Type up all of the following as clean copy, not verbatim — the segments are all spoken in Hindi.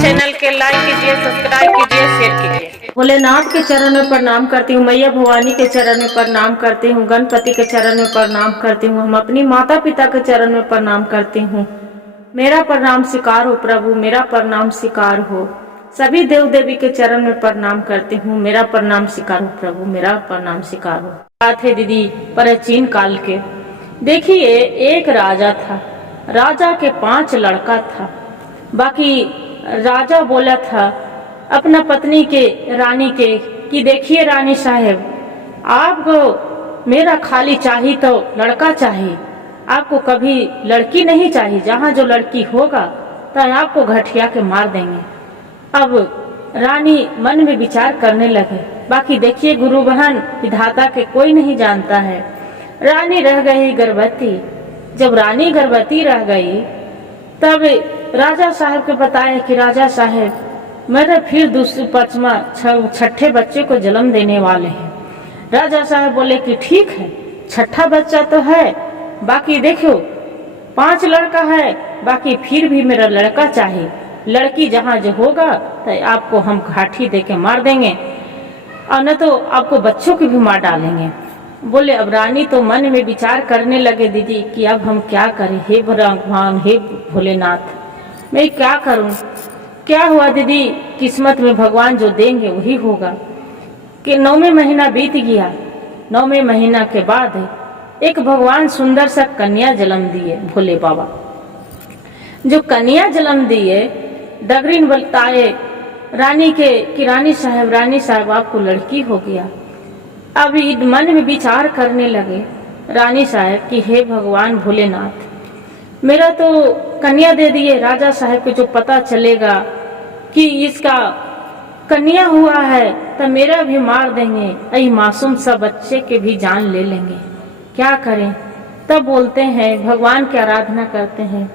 चैनल के लाइक कीजिए, सब्सक्राइब कीजिए, शेयर कीजिए। भोलेनाथ के चरण में प्रणाम करती हूँ, मैया भवानी के चरण में प्रणाम करती हूँ, गणपति के चरण में प्रणाम करती हूँ, हम अपनी माता पिता के चरण में प्रणाम करती हूँ। मेरा प्रणाम स्वीकार हो प्रभु, मेरा प्रणाम स्वीकार हो। सभी देव देवी के चरण में प्रणाम करती हूँ, मेरा प्रणाम स्वीकार हो प्रभु, मेरा प्रणाम स्वीकार हो। बात है दीदी प्राचीन काल के। देखिए, एक राजा था, राजा के 5 लड़का था। बाकी राजा बोला था अपना पत्नी के, रानी के, कि देखिए रानी साहब, आपको मेरा खाली चाहिए तो लड़का चाहिए, आपको कभी लड़की नहीं चाहिए। जहाँ जो लड़की होगा तो आपको घटिया के मार देंगे। अब रानी मन में विचार करने लगे। बाकी देखिए गुरु बहन, विधाता के कोई नहीं जानता है। रानी रह गई गर्भवती। जब रानी गर्भवती रह गई तब राजा साहब के बताया कि राजा साहब, मेरे फिर दूसरे 5वां 6ठे बच्चे को जन्म देने वाले हैं। राजा साहब बोले कि ठीक है, 6ठा बच्चा तो है, बाकी देखो 5 लड़का है, बाकी फिर भी मेरा लड़का चाहिए। लड़की जहाँ जो होगा तो आपको हम घाटी दे के मार देंगे, और न तो आपको बच्चों की भी मार डालेंगे। बोले अब रानी तो मन में विचार करने लगे दीदी कि अब हम क्या करें, हे भगवान, हे भोलेनाथ, मैं क्या करूं। क्या हुआ दीदी, किस्मत में भगवान जो देंगे वही होगा। कि 9वें महीना बीत गया। 9वें महीना के बाद एक भगवान सुंदर सा कन्या जन्म दिए भोले बाबा। जो कन्या जन्म दिए, डगरीन बताए रानी के कि रानी साहब आपको लड़की हो गया। अब मन में विचार करने लगे रानी साहब कि हे भगवान भोलेनाथ, मेरा तो कन्या दे दिए। राजा साहब को जो पता चलेगा कि इसका कन्या हुआ है तो मेरा भी मार देंगे, ऐ मासूम सा बच्चे के भी जान ले लेंगे। क्या करें। तब बोलते हैं, भगवान की आराधना करते हैं,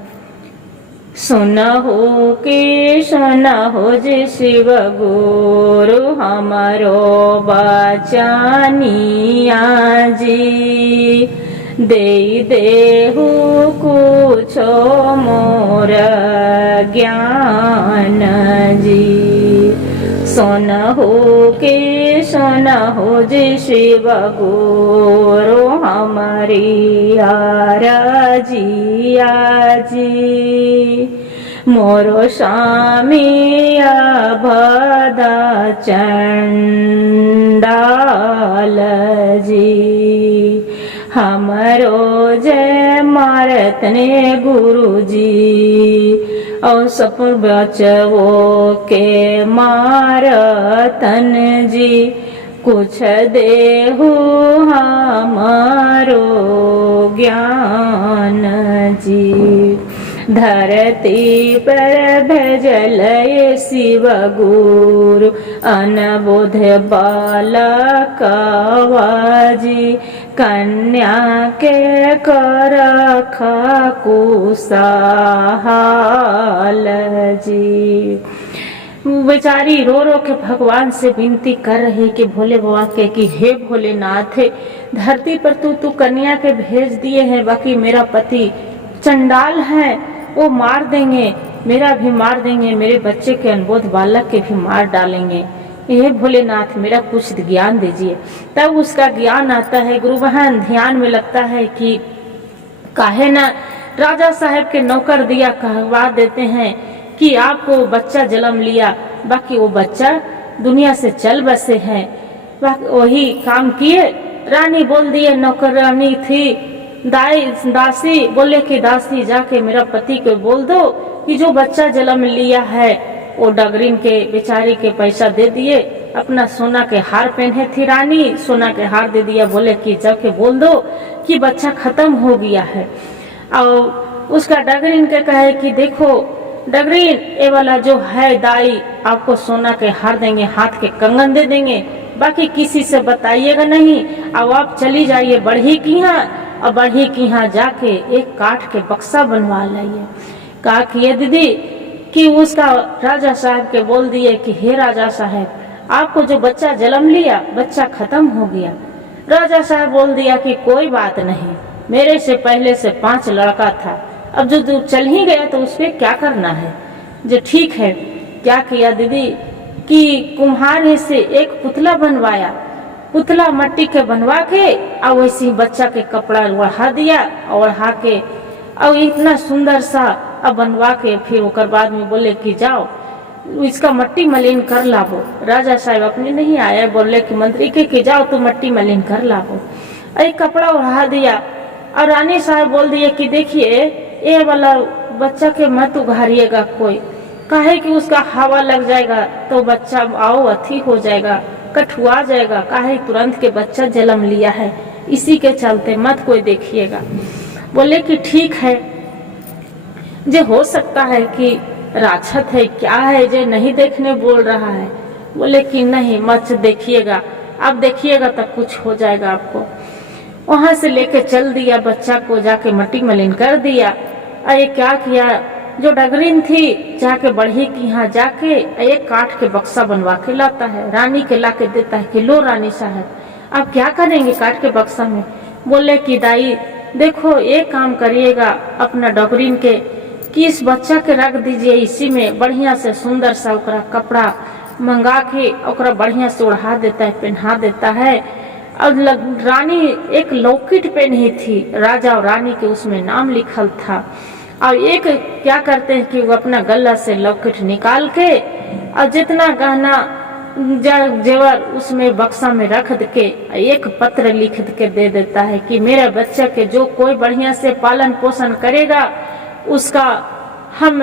सुनहो के सुनहो जे शिव गुरु हमारो बचनिया जी, दे देहु कुछो मोर ज्ञान जी। सुनहो के सुनहो जे शिव गुरु हमारी आरजिया जी, मोरो स्वामी अभदा चंडाल जी, हमरो जय मारतने गुरु जी, और सपुर बचवो के मारतन जी, कुछ देहु हमारो ज्ञान जी। धरती पर भेजल शिव गुरु, अनबोध बालकवा जी, कन्या के कर कुशल जी। बेचारी रो रो के भगवान से विनती कर रही कि भोले बाबा के कि हे भोलेनाथ, धरती पर तू कन्या के भेज दिए हैं, बाकी मेरा पति चंडाल है, वो मार देंगे, मेरा भी मार देंगे, मेरे बच्चे के अनबोध बालक के भी मार डालेंगे। हे भोलेनाथ, मेरा कुछ ज्ञान दीजिए। तब उसका ज्ञान आता है। गुरु बहन ध्यान में लगता है कि काहे न राजा साहब के नौकर दिया कहवा देते हैं कि आपको बच्चा जन्म लिया, बाकी वो बच्चा दुनिया से चल बसे हैं। वही काम किए। रानी बोल दिए, नौकरानी थी दासी, बोले कि दासी जाके मेरा पति को बोल दो कि जो बच्चा जन्म लिया है वो डगरीन के बेचारी के पैसा दे दिए। अपना सोना के हार पहने थी रानी, सोना के हार दे दिया। बोले कि जाके बोल दो कि बच्चा खत्म हो गया है। और उसका डगरीन के कहे कि देखो डगरीन, ये वाला जो है दाई आपको सोना के हार देंगे, हाथ के कंगन दे देंगे, बाकी किसी से बताइएगा नहीं। अब आप चली जाइए बढ़ी की यहाँ, और बढ़ी की यहाँ जाके एक काठ के बक्सा बनवा लाइए। कहा किए दीदी कि उसका राजा साहब के बोल दिए कि हे राजा साहब, आपको जो बच्चा जन्म लिया, बच्चा खत्म हो गया। राजा साहब बोल दिया कि कोई बात नहीं, मेरे से पहले से 5 लड़का था, अब जो चल ही गया तो उस पर क्या करना है। जो ठीक है, क्या किया दीदी कि कुम्हार ने से एक पुतला बनवाया, पुतला मट्टी के बनवा के और वैसे ही बच्चा के कपड़ा ओढ़ा दिया और ओढ़ा के और इतना सुंदर सा अब बनवा के फिर ओकर बाद में बोले कि जाओ इसका मट्टी मलिन कर लावो। राजा साहब अपने नहीं आए, बोले कि मंत्री के जाओ तो मट्टी मलिन कर लावो। एक कपड़ा ओढ़ा दिया और रानी साहब बोल दिए कि देखिए ये वाला बच्चा के मत उघारिएगा कोई, काहे कि उसका हवा लग जाएगा तो बच्चा आओ अथी हो जाएगा, कठुआ जाएगा, काहे तुरंत के बच्चा जन्म लिया है, इसी के चलते मत कोई देखिएगा। बोले कि ठीक है, जो हो सकता है कि राक्षस है क्या है जो नहीं देखने बोल रहा है। बोले कि नहीं मत देखिएगा, आप देखिएगा तो कुछ हो जाएगा आपको। वहां से लेके चल दिया, बच्चा को जाके मट्टी मलिन कर दिया। अरे क्या किया, जो डगरीन थी जाके बढ़ी की यहाँ जाके एक काठ के बक्सा बनवा के लाता है, रानी के ला के देता है कि लो रानी साहब आप क्या करेंगे काठ के बक्सा में। बोले कि दाई देखो एक काम करिएगा अपना डगरीन के कि इस बच्चा के रख दीजिए, इसी में बढ़िया से सुंदर सा ओकरा कपड़ा मंगा के ओकरा बढ़िया से ओढ़ा देता है, पहना देता है। और रानी एक लॉकेट पहनी थी, राजा और रानी के उसमें नाम लिखल था। और एक क्या करते हैं कि वो अपना गला से लॉकेट निकाल के और जितना गहना जेवर उसमें बक्सा में रख के एक पत्र लिख के दे देता है कि मेरा बच्चा के जो कोई बढ़िया से पालन पोषण करेगा उसका हम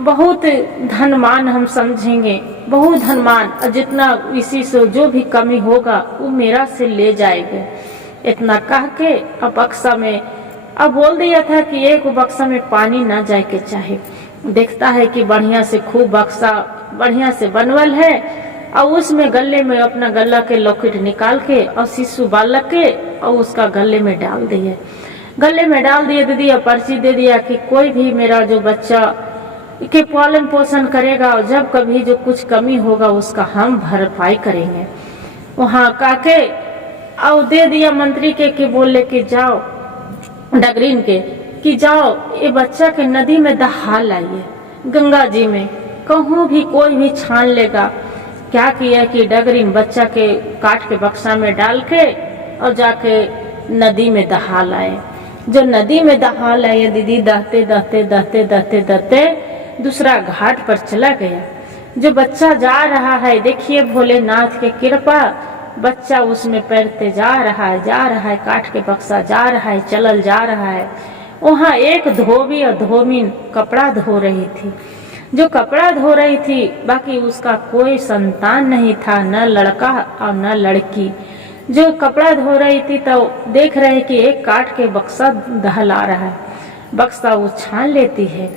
बहुत धनमान हम समझेंगे, बहुत धनमान, और जितना इसी से जो भी कमी होगा वो मेरा से ले जाएंगे। इतना कह के अब बक्सा में अब बोल दिया था कि एक बक्सा में पानी ना जाए के चाहे। देखता है कि बढ़िया से खूब बक्सा बढ़िया से बनवल है और उसमें गले में अपना गला के लॉकेट निकाल के और शिशु बालक के और उसका गले में डाल दिए। गले में डाल दिए दीदी और पर्ची दे दिया कि कोई भी मेरा जो बच्चा के पालन पोषण करेगा और जब कभी जो कुछ कमी होगा उसका हम भरपाई करेंगे। वहाँ काके और दे दिया मंत्री के कि बोले कि जाओ डगरीन के कि जाओ ये बच्चा के नदी में दहा लाइए, गंगा जी में कहूँ भी कोई भी छान लेगा। क्या किया कि डगरीन बच्चा के काट के बक्सा में डाल के और जाके नदी में दहा लाए। जो नदी में दहा लाए दीदी दहते दहते दहते दहते दहते दूसरा घाट पर चला गया। जो बच्चा जा रहा है देखिए भोलेनाथ के कृपा, बच्चा उसमें पैरते जा रहा है, काट के बक्सा जा रहा है, चलल जा रहा है। वहाँ एक धोबी और धोबिन कपड़ा धो रही थी। जो कपड़ा धो रही थी बाकी उसका कोई संतान नहीं था, न लड़का और न लड़की। जो कपड़ा धो रही थी तो देख रहे कि एक काट के बक्सा दहला रहा है, बक्सा वो छान लेती है।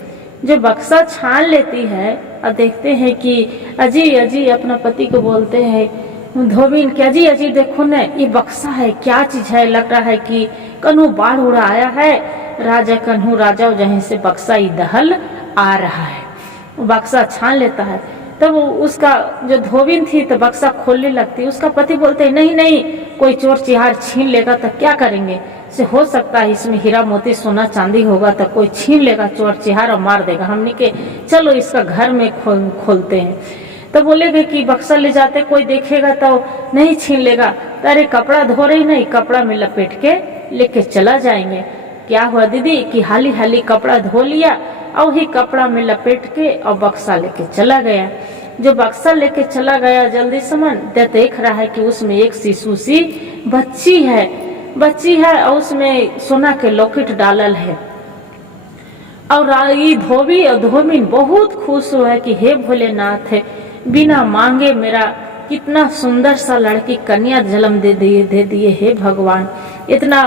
जो बक्सा छान लेती है और देखते हैं कि अजी अजी अपना पति को बोलते हैं धोबिन कि अजी अजी देखो न ये बक्सा है, क्या चीज है, लग रहा है कि कन्हू बाढ़ उड़ा आया है। राजा कन्हू राजा जहीं से बक्सा ही दहल आ रहा है, बक्सा छान लेता है। तब उसका जो धोबिन थी तो बक्सा खोलने लगती, उसका पति बोलते नहीं नहीं कोई चोर चिहार छीन लेगा तो क्या करेंगे, से हो सकता है इसमें हीरा मोती सोना चांदी होगा तो कोई छीन लेगा चोर चिहार और मार देगा, हमने के चलो इसका घर में खोलते हैं। तो बोलेगे कि बक्सा ले जाते कोई देखेगा तो नहीं छीन लेगा, तो अरे कपड़ा धो रही नहीं, कपड़ा में लपेट के लेके चला जाएंगे। क्या हुआ दीदी कि हाली हाली कपड़ा धो लिया और ही कपड़ा में लपेट के और बक्सा लेके चला गया। जो बक्सा लेके चला गया जल्दी समन देख रहा है कि उसमें एक शिशु सी बच्ची है और उसमें सोना के लॉकेट डालल है। और ये धोबी और धोबिन बहुत खुश हुआ कि हे भोलेनाथ बिना मांगे मेरा कितना सुंदर सा लड़की कन्या जन्म दे दिए हे भगवान। इतना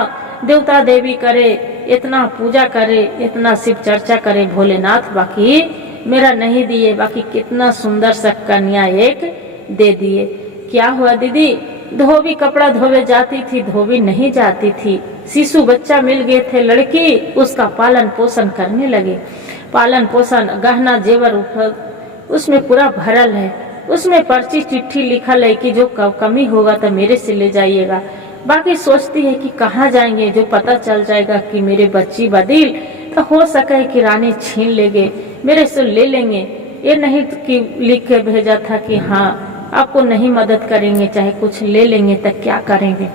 देवता देवी करे, इतना पूजा करे, इतना शिव चर्चा करे भोलेनाथ, बाकी मेरा नहीं दिए, बाकी कितना सुंदर सा कन्या एक दे दिए। क्या हुआ दीदी, धोबी कपड़ा धोवे जाती थी, धोबी नहीं जाती थी। शिशु बच्चा मिल गए थे लड़की, उसका पालन पोषण करने लगे। पालन पोषण गहना जेवर उसमें पूरा भरल है, उसमें पर्ची चिट्ठी लिखल है कि जो कमी होगा तो मेरे से ले जाइएगा। बाकी सोचती है कि कहाँ जाएंगे, जो पता चल जाएगा कि मेरे बच्ची बदिल हो सके कि रानी छीन लेंगे, मेरे से ले लेंगे। ये नहीं कि लिख के भेजा था कि हाँ आपको नहीं मदद करेंगे, चाहे कुछ ले लेंगे तो क्या करेंगे।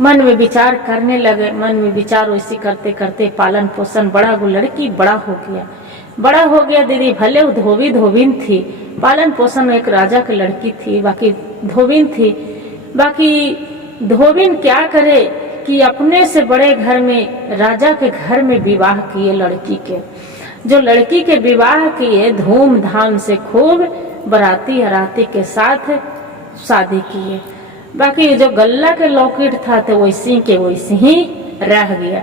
मन में विचार करने लगे। मन में विचार वैसी करते करते पालन पोषण बड़ा, वो लड़की बड़ा हो गया दीदी। भले वो धोबिन थी, पालन पोषण एक राजा की लड़की थी, बाकी धोबिन थी। बाकी धोबिन क्या करे कि अपने से बड़े घर में, राजा के घर में विवाह किए लड़की के। जो लड़की के विवाह किए धूमधाम से, खूब बराती हराती के साथ शादी किए। बाकी जो गल्ला के लॉकेट था तो वैसी के वैसे ही रह गया।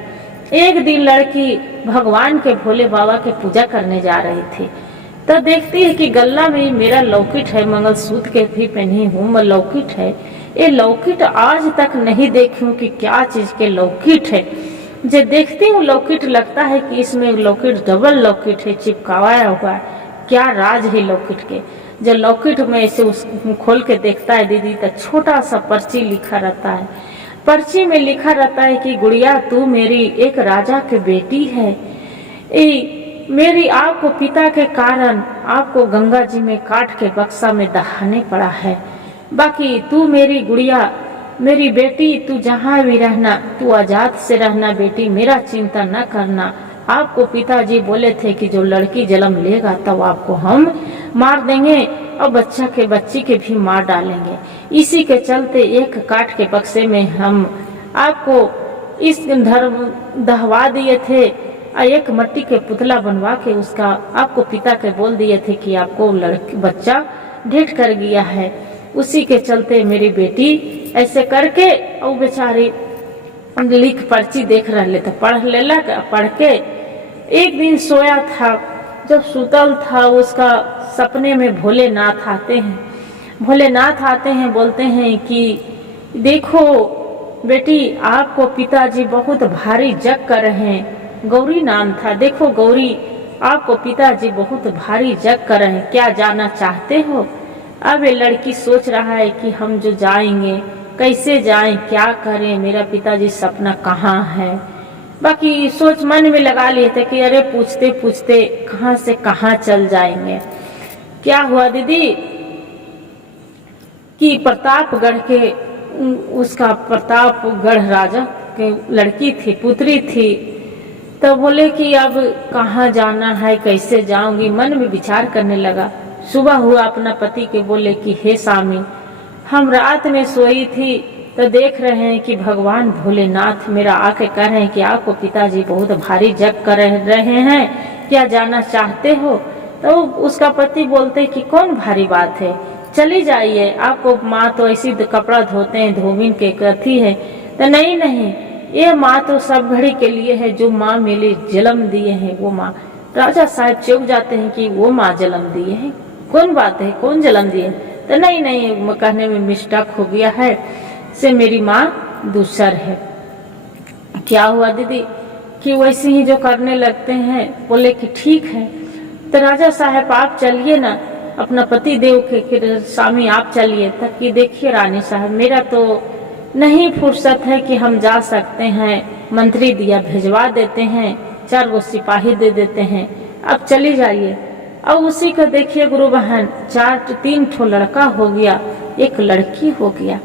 एक दिन लड़की भगवान के भोले बाबा के पूजा करने जा रही थी, तो देखती है कि गल्ला में मेरा लॉकेट है, मंगलसूत्र के भी पहनी हूँ, मैं लॉकेट है। ये लॉकेट आज तक नहीं देखी हूँ कि क्या चीज के लॉकेट है। जो देखती हूँ लॉकेट, लगता है कि इसमें लॉकेट डबल लॉकेट है, चिपकाया हुआ है। क्या राज है लॉकेट के। जब लॉकेट में ऐसे खोल के देखता है दीदी, तो छोटा सा पर्ची लिखा रहता है। पर्ची में लिखा रहता है कि गुड़िया तू मेरी एक राजा की बेटी है। मेरी आपको पिता के कारण आपको गंगा जी में काट के बक्सा में दहाने पड़ा है। बाकी तू मेरी गुड़िया, मेरी बेटी, तू जहाँ भी रहना, तू आजाद से रहना बेटी, मेरा चिंता न करना। आपको पिताजी बोले थे कि जो लड़की जन्म लेगा तब तो आपको हम मार देंगे और बच्ची के भी मार डालेंगे। इसी के चलते एक काट के बक्से में हम आपको इस धर्म दहवा दिए थे और एक मिट्टी के पुतला बनवा के उसका आपको पिता के बोल दिए थे कि आपको बच्चा डेट कर गया है। उसी के चलते मेरी बेटी ऐसे करके, और बेचारी लिख पर्ची देख रहे थे, पढ़ के एक दिन सोया था। जब सुतल था उसका सपने में भोलेनाथ आते हैं, बोलते हैं कि देखो बेटी आपको पिताजी बहुत भारी जग कर रहे हैं। गौरी नाम था, देखो गौरी आपको पिताजी बहुत भारी जग कर रहे हैं, क्या जाना चाहते हो। अब ये लड़की सोच रहा है कि हम जो जाएंगे कैसे जाएं, क्या करें, मेरा पिताजी सपना कहाँ है। बाकी सोच मन में लगा लिए थे कि अरे पूछते पूछते कहाँ से कहाँ चल जाएंगे। क्या हुआ दीदी कि प्रतापगढ़ के, उसका प्रतापगढ़ राजा के लड़की थी, पुत्री थी। तो बोले कि अब कहाँ जाना है, कैसे जाऊंगी। मन में विचार करने लगा। सुबह हुआ, अपना पति के बोले कि हे स्वामी, हम रात में सोई थी तो देख रहे हैं कि भगवान भोलेनाथ मेरा आके कह रहे हैं कि आपको पिताजी बहुत भारी जग कर रहे हैं, क्या जाना चाहते हो। तो उसका पति बोलते कि कौन भारी बात है, चली जाइए, आपको माँ तो ऐसी कपड़ा धोते हैं, धोबिन के कथी है। तो नहीं, ये माँ तो सब घड़ी के लिए है, जो माँ मेरे जन्म दिए हैं वो माँ। राजा साहब चौंक जाते हैं कि वो माँ जन्म दिए हैं, कौन बात है, कौन जन्म दिए। तो नहीं, कहने में मिस्टेक हो गया है, से मेरी माँ दूसर है। क्या हुआ दीदी कि वैसे ही जो करने लगते हैं। बोले कि ठीक है। तो राजा साहब आप चलिए ना, अपना पति देव के स्वामी आप चलिए। तक कि देखिए रानी साहब, मेरा तो नहीं फुर्सत है कि हम जा सकते हैं, मंत्री दिया भेजवा देते हैं, 4 गो सिपाही दे देते हैं, अब चली जाइए। अब उसी को देखिए गुरु बहन, 3 ठो लड़का हो गया, 1 लड़की हो गया,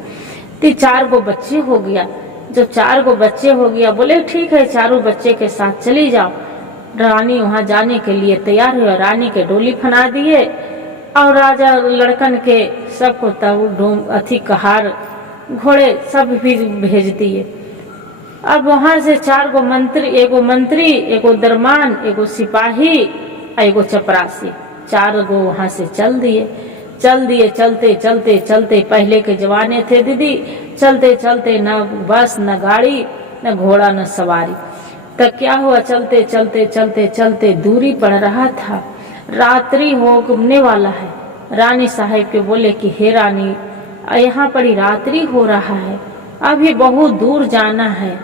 4 गो बच्चे हो गया। जब 4 गो बच्चे हो गया, बोले ठीक है 4 बच्चे के साथ चली जाओ। रानी वहां जाने के लिए तैयार हुआ, रानी के डोली फना दिए और राजा लड़कन के सबको तब अथी कहार घोड़े सब भी भेज दिए। अब वहां से 4 गो मंत्री, 1 मंत्री, 1 दरमान, 1 सिपाही, 1 चपरासी, 4 गो वहां से चल दिए। चलते पहले के जमाने थे दीदी, चलते न बस न गाड़ी न घोड़ा न सवारी। तब क्या हुआ, चलते दूरी पड़ रहा था, रात्रि होने वाला है। रानी साहब के बोले कि हे रानी, यहाँ पर रात्रि हो रहा है, अभी बहुत दूर जाना है,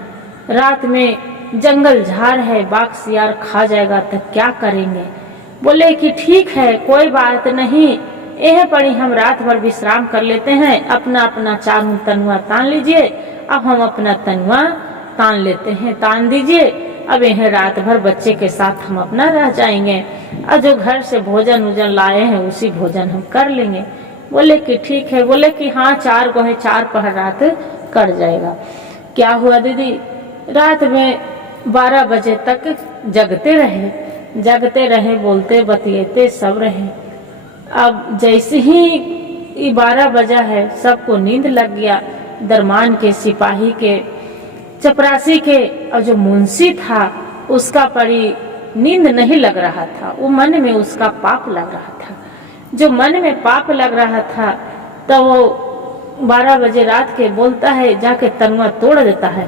रात में जंगल झाड़ है, बाघ सियार खा जाएगा तो क्या करेंगे। बोले कि ठीक है कोई बात नहीं, यह पड़ी हम रात भर विश्राम कर लेते हैं, अपना अपना 4 तनुआ तान लीजिए। अब हम अपना तनुआ तान लेते हैं, तान दीजिए अब यह रात भर बच्चे के साथ हम अपना रह जाएंगे और जो घर से भोजन उजन लाए हैं उसी भोजन हम कर लेंगे। बोले कि ठीक है। बोले कि हाँ 4 को है, 4 पहर रात कट जाएगा। क्या हुआ दीदी, रात में 12 बजे तक जगते रहे, बोलते बतियाते सब रहे। अब जैसे ही 12 बजा है सबको नींद लग गया। दरमान के, सिपाही के, चपरासी के और जो मुंशी था उसका पड़ी नींद नहीं लग रहा था। वो मन में उसका पाप लग रहा था। जो मन में पाप लग रहा था तो वो 12 बजे रात के बोलता है, जाके तनुआ तोड़ देता है।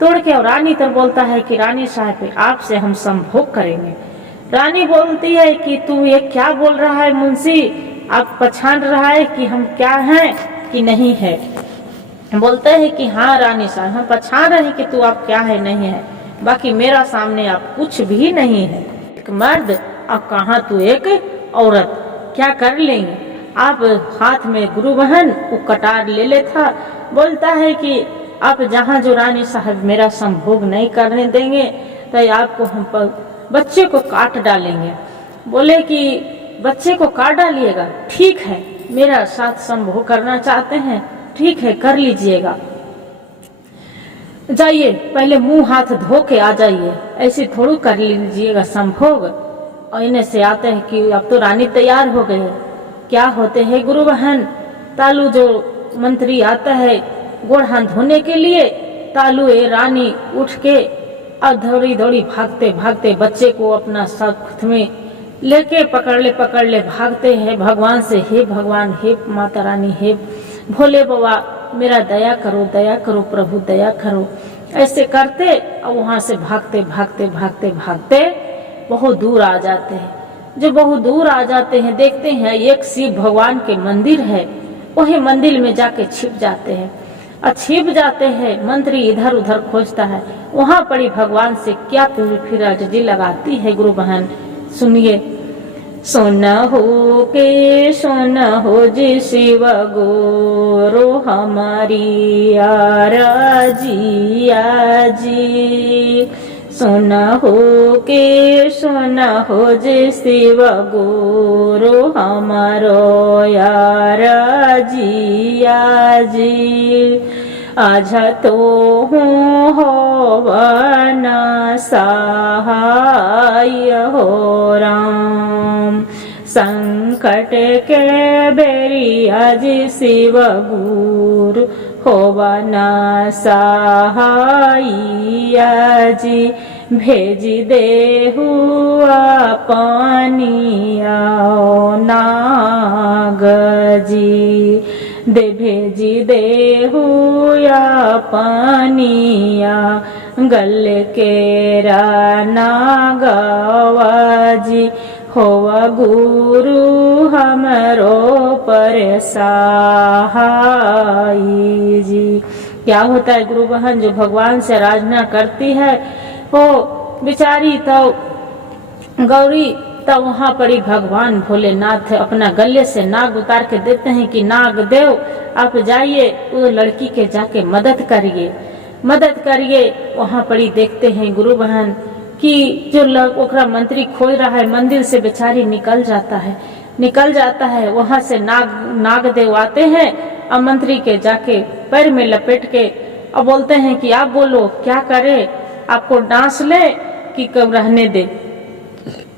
तोड़ के और रानी तर बोलता है कि रानी साहब आपसे हम संभोग करेंगे। रानी बोलती है कि तू ये क्या बोल रहा है मुंशी, आप पहचान रहा है कि हम क्या हैं कि नहीं है। बोलते हैं कि हाँ रानी साहब हम पहचान रहे हैं कि तू आप क्या है नहीं है, बाकी मेरा सामने आप कुछ भी नहीं है। एक मर्द अब कहाँ तू एक औरत, क्या कर लेंगे आप। हाथ में गुरु बहन वो कटार ले लेता। बोलता है कि आप जहाँ जो रानी साहब मेरा संभोग नहीं करने देंगे तो आपको हम बच्चे को काट डालेंगे। बोले कि बच्चे को काट डालिएगा, ठीक है मेरा साथ संभोग करना चाहते हैं, ठीक है कर लीजिएगा। जाइए पहले मुंह हाथ धो के आ जाइए, ऐसे थोड़ी कर लीजिएगा संभोग। और इन्हें से आते हैं कि अब तो रानी तैयार हो गई है। क्या होते हैं गुरु बहन, तालू जो मंत्री आता है गोड़ हाथ धोने के लिए, तालू ए रानी उठ के और दौड़ी दौड़ी भागते भागते बच्चे को अपना साथ में लेके पकड़ ले भागते हैं भगवान से, हे भगवान, हे माता रानी, हे भोले बाबा मेरा दया करो प्रभु दया करो। ऐसे करते और वहां से भागते बहुत दूर आ जाते हैं। जो बहुत दूर आ जाते हैं देखते हैं एक शिव भगवान के मंदिर है, वही मंदिर में जाके छिप जाते हैं। और छिप जाते हैं, मंत्री इधर उधर खोजता है, वहां पड़ी भगवान से क्या फिर अर्जी लगाती है गुरु बहन, सुनिए। सोना हो जी शिव गोरो हमारी आराजिया जी। सोना हो जी शिव गोरो हमारो आराजिया जी। आज तो हूँ होवना सहाय हो राम, संकट के बेरी आज शिव गुरु होवना सहाइया जी। भेज दे हुआ पानिया नाग जी, दे भेजी दे हुआ पानिया गल के नागवा जी। होवा गुरु हमरो पर सहाई जी। क्या होता है गुरु बहन, जो भगवान से आराधना करती है वो बेचारी तो गौरी तो वहाँ पड़ी भगवान भोलेनाथ अपना गले से नाग उतार के देते हैं कि नाग देव आप जाइए वो लड़की के जाके मदद करिए। वहाँ पड़ी देखते हैं गुरु बहन कि जो ओकरा मंत्री खोज रहा है मंदिर से बेचारी निकल जाता है। वहाँ से नाग देव आते हैं और मंत्री के जाके पैर में लपेट के और बोलते हैं कि आप बोलो क्या करे, आपको डांस ले कि कब रहने दे।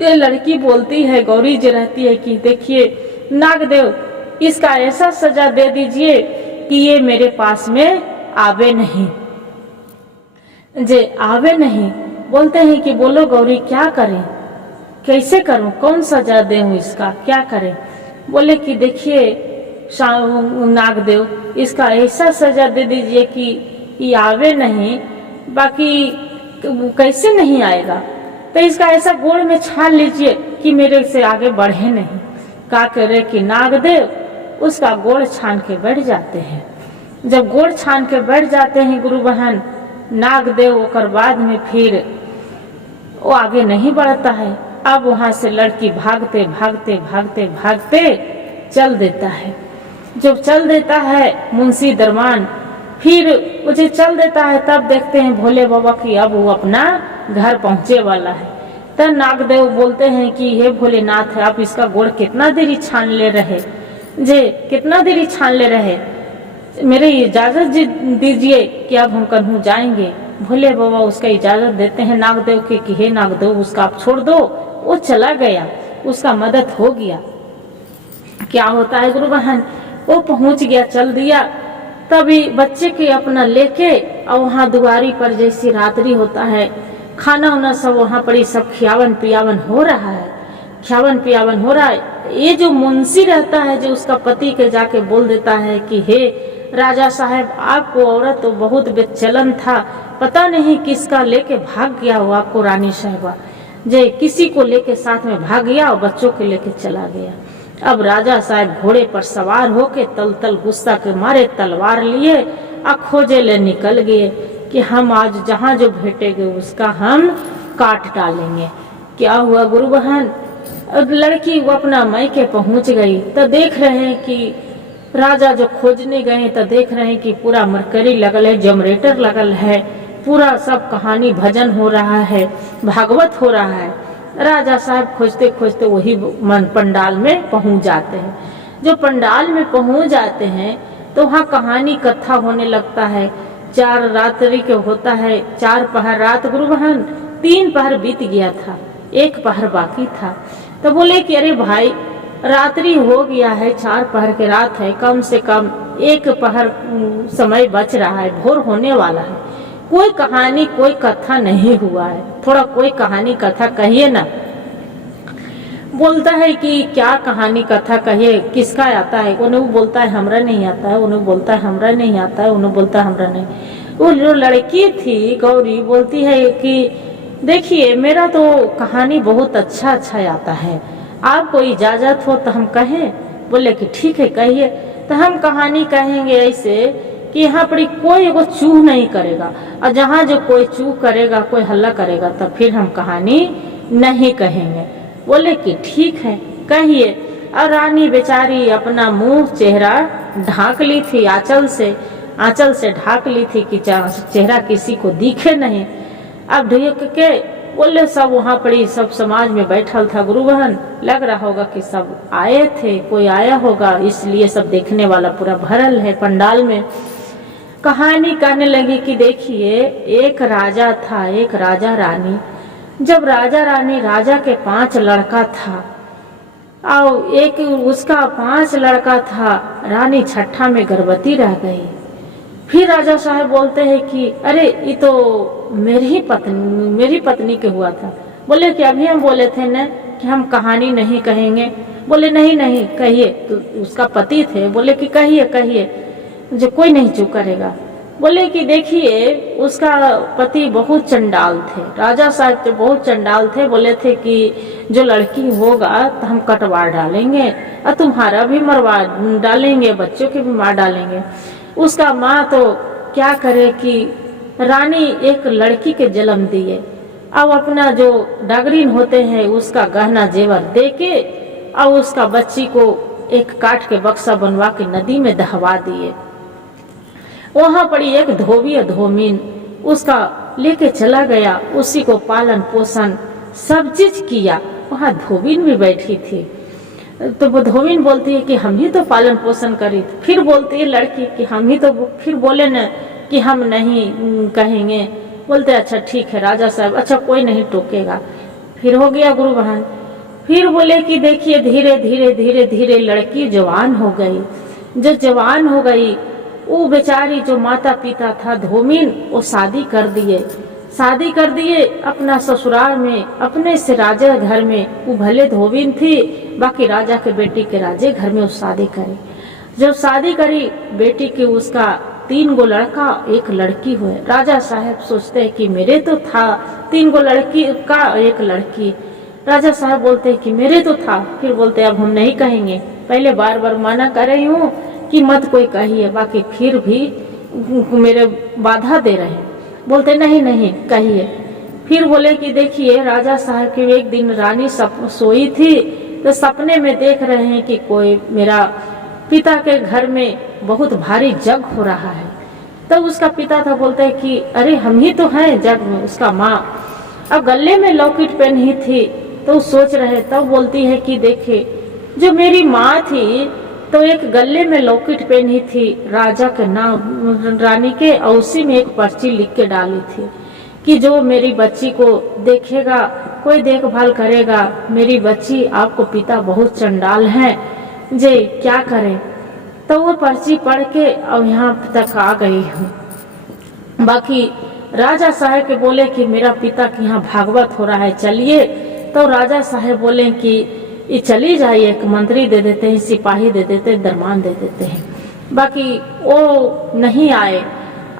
ये लड़की बोलती है, गौरी जी रहती है कि देखिए नागदेव इसका ऐसा सजा दे दीजिए कि ये मेरे पास में आवे नहीं। बोलते हैं कि बोलो गौरी क्या करें, कैसे करूं, कौन सजा दूं इसका, क्या करें। बोले कि देखिए नागदेव इसका ऐसा सजा दे दीजिए कि ये आवे नहीं, बाकी कैसे नहीं आएगा तो इसका ऐसा गोड़ में छान लीजिए कि मेरे से आगे बढ़े नहीं। का करे कि नागदेव उसका गोड़ छान के बैठ जाते हैं। जब गोड़ छान के बैठ जाते हैं गुरु बहन, नागदेव ओकर बाद में फिर वो आगे नहीं बढ़ता है। अब वहां से लड़की भागते चल देता है। जब चल देता है मुंशी दरमान फिर मुझे चल देता है, तब देखते हैं भोले बाबा की अब वो अपना घर पहुँचे वाला है। तब नागदेव बोलते हैं कि हे भोलेनाथ, आप इसका गोड़ कितना देरी छान ले रहे जे, कितना देरी छान ले रहे, मेरी इजाजत दीजिए कि अब हम कन्हू जाएंगे। भोले बाबा उसका इजाजत देते हैं नागदेव के कि हे नागदेव, उसका आप छोड़ दो। वो चला गया, उसका मदद हो गया। क्या होता है गुरु बहन, वो पहुंच गया, चल दिया। तभी बच्चे के अपना लेके और वहाँ दुआरी पर जैसी रात्रि होता है, खाना वाना सब वहाँ पर सब खियावन पियावन हो रहा है, खियावन पियावन हो रहा है। ये जो मुंशी रहता है, जो उसका पति के जाके बोल देता है कि हे राजा साहब, आपको औरत तो बहुत बेचलन था, पता नहीं किसका लेके भाग गया हो आपको रानी साहबा, जे किसी को लेके साथ में भाग गया और बच्चों के लेके चला गया। अब राजा साहब घोड़े पर सवार होके तल तल गुस्सा के मारे तलवार लिए और खोजे ले निकल गए कि हम आज जहाँ जो भेटेंगे उसका हम काट डालेंगे। क्या हुआ गुरु बहन, अब लड़की वो अपना मायके पहुंच गई तो देख रहे हैं कि राजा जो खोजने गए तो देख रहे हैं कि पूरा मरकरी लगल है, जनरेटर लगल है, पूरा सब कहानी भजन हो रहा है, भागवत हो रहा है। राजा साहब खोजते खोजते वही मन पंडाल में पहुंच जाते हैं। जो पंडाल में पहुंच जाते हैं तो वहाँ कहानी कथा होने लगता है। 4 रात्रि के होता है, 4 पहर रात गुरु बहन, 3 पहर बीत गया था, 1 पहर बाकी था। तो बोले कि अरे भाई, रात्रि हो गया है, 4 पहर के रात है, कम से कम 1 पहर समय बच रहा है, भोर होने वाला है, कोई कहानी कोई कथा नहीं हुआ है, थोड़ा कोई कहानी कथा कहिए ना। बोलता है कि क्या कहानी कथा कहिए, किसका आता है? उन्हें बोलता है हमरा नहीं आता है, उन्हें बोलता है हमरा नहीं आता है, उन्हें बोलता है हमरा नहीं। वो जो लड़की थी गौरी बोलती है कि देखिए, मेरा तो कहानी बहुत अच्छा आता है, आपको इजाजत हो तो हम कहें? बोले कि ठीक है कहिए। तो हम कहानी कहेंगे ऐसे कि यहाँ पर कोई वो चूह नहीं करेगा, और जहाँ जो कोई चूह करेगा, कोई हल्ला करेगा, तो फिर हम कहानी नहीं कहेंगे। बोले कि ठीक है कहिए। और रानी बेचारी अपना मुंह चेहरा ढांक ली थी, आंचल से ढांक ली थी कि चेहरा किसी को दिखे नहीं। अब ढक के बोले सब वहाँ पर सब समाज में बैठल था गुरु बहन, लग रहा होगा कि सब आए थे, कोई आया होगा, इसलिए सब देखने वाला पूरा भरल है पंडाल में। कहानी कहने लगी कि देखिए, एक राजा था, एक राजा रानी। जब राजा रानी, राजा के 5 लड़का था और एक उसका 5 लड़का था, रानी छठा में गर्भवती रह गई। फिर राजा साहब बोलते हैं कि अरे ये तो मेरी पत्नी के हुआ था। बोले कि अभी हम बोले थे न कि हम कहानी नहीं कहेंगे। बोले नहीं कहिए। तो उसका पति थे, बोले कि कहिए जो कोई नहीं चुप करेगा। बोले कि देखिए, उसका पति बहुत चंडाल थे, राजा साहब तो बहुत चंडाल थे। बोले थे कि जो लड़की होगा तो हम कटवा डालेंगे और तुम्हारा भी मरवा डालेंगे, बच्चों के भी मार डालेंगे। उसका माँ तो क्या करे कि रानी एक लड़की के जन्म दिए, अब अपना जो डागरीन होते हैं उसका गहना जेवर दे के और उसका बच्ची को एक काठ के बक्सा बनवा के नदी में दहवा दिए। वहां पड़ी एक धोबी धोमिन उसका लेके चला गया, उसी को पालन पोषण सब चीज किया। वहां धोबिन भी बैठी थी, तो वो धोबिन बोलती है कि हम ही तो पालन पोषण करी। फिर बोलती है लड़की कि हम ही तो, फिर बोले न कि हम नहीं कहेंगे। बोलते अच्छा ठीक है राजा साहब, अच्छा कोई नहीं टोकेगा। फिर हो गया गुरु बहन। फिर बोले कि देखिए, धीरे धीरे लड़की जवान हो गई। जो जवान हो गई, वो बेचारी जो माता पिता था धोमिन, वो शादी कर दिए अपना ससुराल में, अपने से राजा घर में। वो भले धोबिन थी, बाकी राजा के बेटी के राजे घर में वो शादी करी। जब शादी करी बेटी की, उसका 3 गो लड़का 1 लड़की हुए। राजा साहब सोचते हैं कि मेरे तो था 3 गो लड़की का 1 लड़की। राजा साहब बोलते हैं कि मेरे तो था। फिर बोलते अब हम नहीं कहेंगे, पहले बार मना कर रही हूँ कि मत कोई कहिए, बाकी फिर भी मेरे बाधा दे रहे हैं। बोलते नहीं कहिए। फिर बोले कि देखिए, राजा साहब की एक दिन रानी सोई थी तो सपने में देख रहे हैं कि कोई मेरा पिता के घर में बहुत भारी जग हो रहा है। तब उसका पिता था, बोलता है कि अरे हम ही तो हैं जग में। उसका माँ अब गले में लॉकेट पहनी थी तो सोच रहे, तब बोलती है कि देखिए जो मेरी माँ थी तो एक गले में लॉकेट पहनी थी राजा के नाम रानी के, और उसी में एक पर्ची लिख के डाली थी कि जो मेरी बच्ची को देखेगा, कोई देखभाल करेगा, मेरी बच्ची आपको पिता बहुत चंडाल हैं, जे क्या करे। तो वो पर्ची पढ़ के अब यहाँ तक आ गई हूँ। बाकी राजा साहब के बोले कि मेरा पिता के यहाँ भागवत हो रहा है, चलिए। तो राजा साहब बोले कि ये चली जाइए, एक मंत्री दे देते हैं, सिपाही दे देते हैं, दरमान दे देते हैं। बाकी वो नहीं आए,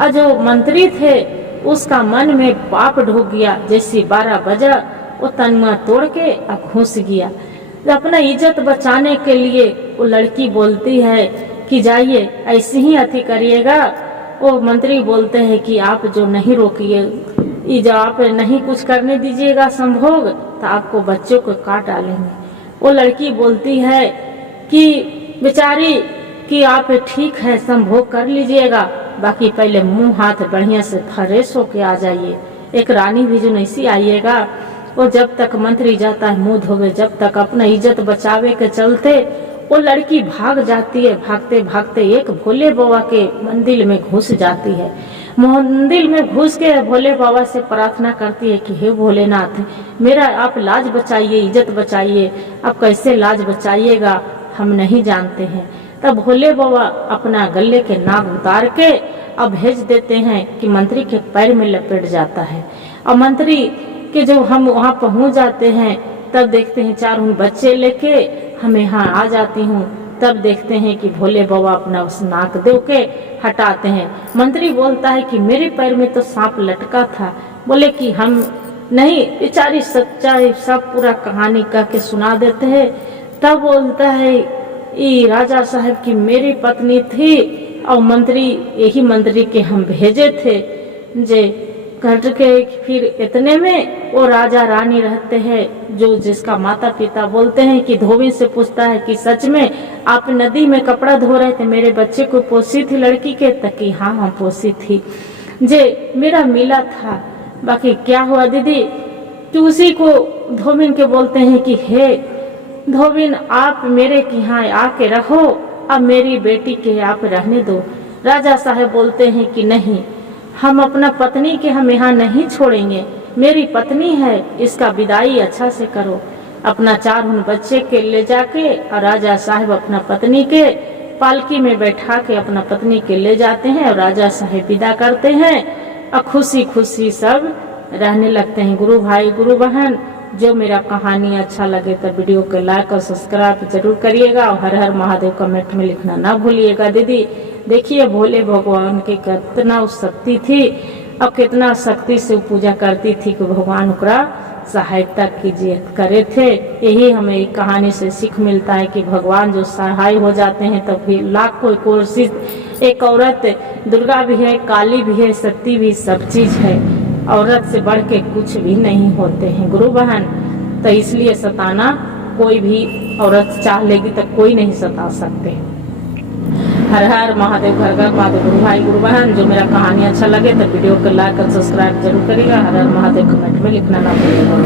और जो मंत्री थे उसका मन में पाप ढुक गया। जैसे 12 बजा वो तनवा तोड़ के घुस गया। अपना इज्जत बचाने के लिए वो लड़की बोलती है कि जाइए ऐसे ही अति करिएगा। वो मंत्री बोलते हैं कि आप जो नहीं रोकिए, जब आप नहीं कुछ करने दीजिएगा संभोग, तो आपको बच्चों को काट डालेंगे। वो लड़की बोलती है कि बेचारी कि आप ठीक है संभोग कर लीजिएगा, बाकी पहले मुंह हाथ बढ़िया से फ्रेश होके आ जाइए। एक रानी भी जो ऐसी आइएगा, वो जब तक मंत्री जाता है मुंह धोवे, जब तक अपना इज्जत बचावे के चलते वो लड़की भाग जाती है। भागते भागते एक भोले बाबा के मंदिर में घुस जाती है। मंदिर में घुस के भोले बाबा से प्रार्थना करती है कि हे भोलेनाथ, मेरा आप लाज बचाइए, इज्जत बचाइए। आप कैसे लाज बचाइएगा हम नहीं जानते हैं। तब भोले बाबा अपना गले के नाग उतार के अब भेज देते हैं कि मंत्री के पैर में लपेट जाता है। और मंत्री के जो हम वहाँ पहुँच जाते हैं, तब देखते हैं 4 बच्चे लेके हम यहाँ आ जाती हूँ। तब देखते हैं कि भोले बाबा अपना उस नाक देव के हटाते हैं। मंत्री बोलता है कि मेरे पैर में तो सांप लटका था। बोले कि हम नहीं, बेचारी सच्चाई सब पूरा कहानी कह के सुना देते हैं। तब बोलता है ये राजा साहब की मेरी पत्नी थी, और मंत्री यही मंत्री के हम भेजे थे जे कट के। फिर इतने में वो राजा रानी रहते हैं, जो जिसका माता पिता बोलते हैं कि धोबी से पूछता है कि सच में आप नदी में कपड़ा धो रहे थे, मेरे बच्चे को पोसी थी लड़की के? तकी हाँ हम पोसी थी, जे मेरा मिला था। बाकी क्या हुआ दीदी कि उसी को धोबिन के बोलते हैं कि हे धोबिन, आप मेरे के यहाँ आके रहो, अब मेरी बेटी के आप रहने दो। राजा साहब बोलते हैं कि नहीं, हम अपना पत्नी के हम यहाँ नहीं छोड़ेंगे, मेरी पत्नी है, इसका विदाई अच्छा से करो। अपना 4 बच्चे के ले जाके और राजा साहब अपना पत्नी के पालकी में बैठा के अपना पत्नी के ले जाते हैं और राजा साहब विदा करते हैं और खुशी खुशी सब रहने लगते हैं। गुरु भाई गुरु बहन, जो मेरा कहानी अच्छा लगे तो वीडियो को लाइक और सब्सक्राइब जरूर करिएगा और हर हर महादेव कमेंट में लिखना ना भूलिएगा। दीदी देखिए भोले भगवान की कितना शक्ति थी और कितना शक्ति से पूजा करती थी कि भगवान ओकरा सहायता कीजिए करे थे। यही हमें एक कहानी से सीख मिलता है कि भगवान जो सहाय हो जाते हैं तो फिर लाख कोई कोशिश। एक औरत दुर्गा भी है, काली भी है, शक्ति भी, सब चीज है। औरत से बढ़ के कुछ भी नहीं होते हैं गुरु बहन। तो इसलिए सताना कोई भी औरत चाह लेगी तो कोई नहीं सता सकते। हर हर महादेव, घर घर महादेव। गुरु भाई गुरु बहन, जो मेरा कहानी अच्छा लगे तो वीडियो को लाइक और सब्सक्राइब जरूर करिएगा। हर हर महादेव कमेंट में लिखना ना भूलिएगा।